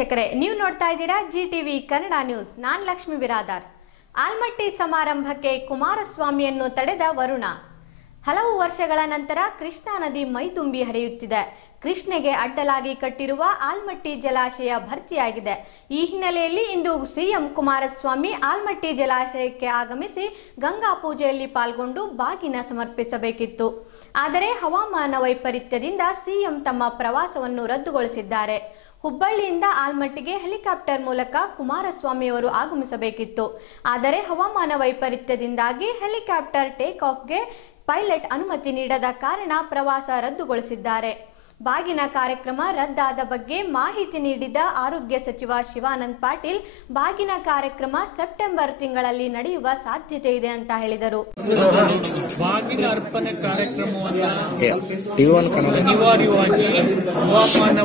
ವೀಕ್ಷಕರೇ, ನೀವು ನೋಡ್ತಾ ಇದ್ದೀರಾ ಜಿ ಟಿವಿ ಕನ್ನಡ ನ್ಯೂಸ್. ನಾನ್ ಲಕ್ಷ್ಮಿ ಬಿರಾದಾರ್ ಆಲ್ಮಟ್ಟಿ ಸಮಾರಂಭಕ್ಕೆ ಕುಮಾರಸ್ವಾಮಿಯನ್ನು ತಡೆದ ವರುಣ. ಹಲವು ವರ್ಷಗಳ ನಂತರ ಕೃಷ್ಣಾ ನದಿ ಮೈತುಂಬಿ ಹರಿಯುತ್ತಿದೆ. ಕೃಷ್ಣೆಗೆ ಅಡ್ಡಲಾಗಿ ಕಟ್ಟಿರುವ ಆಲ್ಮಟ್ಟಿ ಜಲಾಶಯ ಭರ್ತಿಯಾಗಿದೆ. ಈ ಹಿನ್ನೆಲೆಯಲ್ಲಿ ಇಂದು ಸಿಎಂ ಕುಮಾರಸ್ವಾಮಿ ಆಲ್ಮಟ್ಟಿ ಜಲಾಶಯಕ್ಕೆ ಆಗಮಿಸಿ ಗಂಗಾ ಪೂಜೆಯಲ್ಲಿ ಪಾಲ್ಗೊಂಡು ಬಾಗಿನ ಸಮರ್ಪಿಸಬೇಕಿತ್ತು. ಆದರೆ ಹವಾಮಾನ ವೈಪರೀತ್ಯದಿಂದ ಸಿಎಂ ತಮ್ಮ ಪ್ರವಾಸವನ್ನು ರದ್ದುಗೊಳಿಸಿದ್ದಾರೆ. ಹುಬ್ಬಳ್ಳಿಯಿಂದ ಆಲ್ಮಟ್ಟಿಗೆ ಹೆಲಿಕಾಪ್ಟರ್ ಮೂಲಕ ಕುಮಾರಸ್ವಾಮಿಯವರು ಆಗಮಿಸಬೇಕಿತ್ತು. ಆದರೆ ಹವಾಮಾನ ವೈಪರೀತ್ಯದಿಂದಾಗಿ ಹೆಲಿಕಾಪ್ಟರ್ ಟೇಕ್ ಆಫ್ಗೆ ಪೈಲಟ್ ಅನುಮತಿ ನೀಡದ ಕಾರಣ ಪ್ರವಾಸ ರದ್ದುಗೊಳಿಸಿದ್ದಾರೆ. ಬಾಗಿನ ಕಾರ್ಯಕ್ರಮ ರದ್ದಾದ ಬಗ್ಗೆ ಮಾಹಿತಿ ನೀಡಿದ ಆರೋಗ್ಯ ಸಚಿವ ಶಿವಾನಂದ್ ಪಾಟೀಲ್ ಬಾಗಿನ ಕಾರ್ಯಕ್ರಮ ಸೆಪ್ಟೆಂಬರ್ ತಿಂಗಳಲ್ಲಿ ನಡೆಯುವ ಸಾಧ್ಯತೆ ಇದೆ ಅಂತ ಹೇಳಿದರು. ಬಾಗಿನ ಅರ್ಪಣೆ ಕಾರ್ಯಕ್ರಮವನ್ನ ಅನಿವಾರ್ಯವಾಗಿ ಹವಾಮಾನ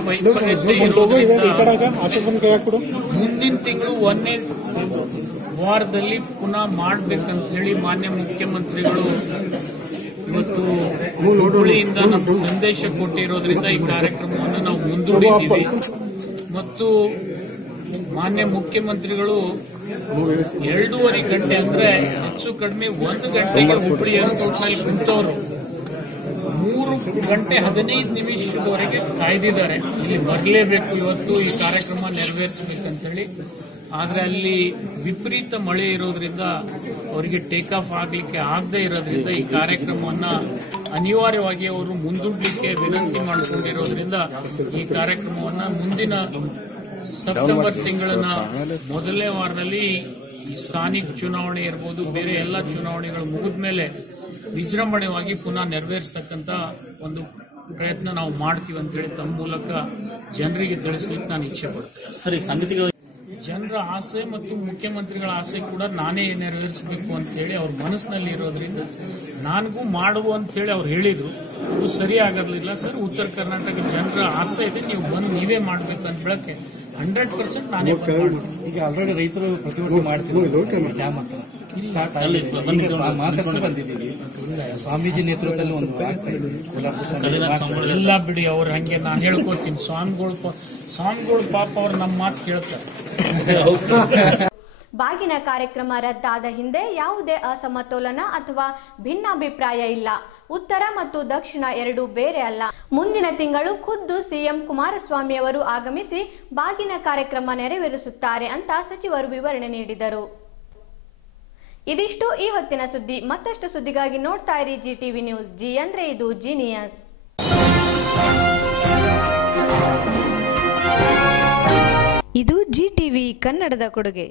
ಮುಂದಿನ ತಿಂಗಳು ಒಂದನೇ ವಾರದಲ್ಲಿ ಪುನಃ ಮಾಡಬೇಕಂತ ಹೇಳಿ ಮಾನ್ಯ ಮುಖ್ಯಮಂತ್ರಿಗಳು ಇವತ್ತು ಹುಬ್ಬಳ್ಳಿಯಿಂದ ನಮ್ಮ ಸಂದೇಶ ಕೊಟ್ಟಿರೋದ್ರಿಂದ ಈ ಕಾರ್ಯಕ್ರಮವನ್ನು ನಾವು ಮುಂದೂಡಿದ್ದೀವಿ. ಮತ್ತು ಮಾನ್ಯ ಮುಖ್ಯಮಂತ್ರಿಗಳು ಎರಡೂವರೆ ಗಂಟೆ ಅಂದ್ರೆ ಹೆಚ್ಚು ಕಡಿಮೆ ಒಂದು ಗಂಟೆಗೆ ಹುಬ್ಬಳ್ಳಿ ಏರ್ಪೋರ್ಟ್ನಲ್ಲಿ ಕುಂತವರು. ಮೂರು ಗಂಟೆ ಹದಿನೈದು ನಿಮಿಷದವರೆಗೆ ಕಾಯ್ದಿದ್ದಾರೆ. ಇಲ್ಲಿ ಬರಲೇಬೇಕು ಇವತ್ತು ಈ ಕಾರ್ಯಕ್ರಮ ನೆರವೇರಿಸಬೇಕಂತ ಹೇಳಿ ಆದ್ರೆ ಅಲ್ಲಿ ವಿಪರೀತ ಮಳೆ ಇರೋದ್ರಿಂದ ಅವರಿಗೆ ಟೇಕ್ ಆಫ್ ಆಗ್ಲಿಕ್ಕೆ ಆಗದೆ ಇರೋದ್ರಿಂದ ಈ ಕಾರ್ಯಕ್ರಮವನ್ನ ಅನಿವಾರ್ಯವಾಗಿ ಅವರು ಮುಂದೂಡಲಿಕ್ಕೆ ವಿನಂತಿ ಮಾಡಿಕೊಂಡಿರೋದ್ರಿಂದ ಈ ಕಾರ್ಯಕ್ರಮವನ್ನ ಮುಂದಿನ ಸೆಪ್ಟೆಂಬರ್ ತಿಂಗಳನ್ನ ಮೊದಲನೇ ವಾರದಲ್ಲಿ ಈ ಸ್ಥಾನಿಕ ಚುನಾವಣೆ ಇರ್ಬೋದು, ಬೇರೆ ಎಲ್ಲ ಚುನಾವಣೆಗಳು ಮುಗಿದ ಮೇಲೆ ವಿಜೃಂಭಣೆಯಾಗಿ ಪುನಃ ನೆರವೇರಿಸತಕ್ಕಂತ ಒಂದು ಪ್ರಯತ್ನ ನಾವು ಮಾಡ್ತೀವಿ ಅಂತೇಳಿ ತಮ್ಮ ಮೂಲಕ ಜನರಿಗೆ ತಿಳಿಸಲಿಕ್ಕೆ ನಾನು ಇಚ್ಛೆ ಪಡ್ತೇನೆ. ಸರಿ ಸಂಗತಿಗಳು ಜನರ ಆಸೆ ಮತ್ತು ಮುಖ್ಯಮಂತ್ರಿಗಳ ಆಸೆ ಕೂಡ ನಾನೇ ನೆರವೇರಿಸಬೇಕು ಅಂತ ಹೇಳಿ ಅವ್ರ ಮನಸ್ಸಿನಲ್ಲಿ ಇರೋದ್ರಿಂದ ನನಗೂ ಮಾಡುವ ಅಂತ ಹೇಳಿ ಅವ್ರು ಹೇಳಿದ್ರು. ಅದು ಸರಿ ಆಗಿರಲಿಲ್ಲ. ಸರ್ ಉತ್ತರ ಕರ್ನಾಟಕ ಜನರ ಆಸೆ ಇದೆ ನೀವು ಬಂದು ನೀವೇ ಮಾಡಬೇಕು ಅಂತ ಹೇಳಕ್ಕೆ ಹಂಡ್ರೆಡ್ ಪರ್ಸೆಂಟ್ ನಾನೇ ಮಾಡ್ತೀನಿ. ಈಗ ಆಲ್ರೆಡಿ ರೈತರು ಪ್ರತಿಭಟನೆ ಮಾಡ್ತೀನಿ ಡ್ಯಾಮ್ ಹತ್ರ ಸ್ಟಾರ್ಟ್ ಮಾತಾಡ್ಸಿ ಬಂದಿದ್ದೀವಿ. ಸ್ವಾಮೀಜಿ ನೇತೃತ್ವದಲ್ಲಿ ಒಂದು ಎಲ್ಲ ಬಿಡಿ ಅವ್ರು ಹಂಗೆ ನಾನು ಹೇಳ್ಕೊತೀನಿ. ಸ್ವಾಮಿಗಳು ಸ್ವಾಮಿಗಳು ಪಾಪ ಅವ್ರು ನಮ್ಮ ಮಾತು ಕೇಳ್ತಾರೆ. ಬಾಗಿನ ಕಾರ್ಯಕ್ರಮ ರದ್ದಾದ ಹಿಂದೆ ಯಾವುದೇ ಅಸಮತೋಲನ ಅಥವಾ ಭಿನ್ನಾಭಿಪ್ರಾಯ ಇಲ್ಲ. ಉತ್ತರ ಮತ್ತು ದಕ್ಷಿಣ ಎರಡು ಬೇರೆ ಅಲ್ಲ. ಮುಂದಿನ ತಿಂಗಳು ಖುದ್ದು ಸಿಎಂ ಕುಮಾರಸ್ವಾಮಿ ಅವರು ಆಗಮಿಸಿ ಬಾಗಿನ ಕಾರ್ಯಕ್ರಮ ನೆರವೇರಿಸುತ್ತಾರೆ ಅಂತ ಸಚಿವರು ವಿವರಣೆ ನೀಡಿದರು. ಇದಿಷ್ಟು ಈ ಹೊತ್ತಿನ ಸುದ್ದಿ. ಮತ್ತಷ್ಟು ಸುದ್ದಿಗಾಗಿ ನೋಡ್ತಾ ಇರಿ ಜಿ ಟಿವಿ ನ್ಯೂಸ್. ಜಿ ಅಂದ್ರೆ ಇದು ಜೀನಿಯಸ್ ಟಿವಿ ಕನ್ನಡದ ಕೊಡುಗೆ.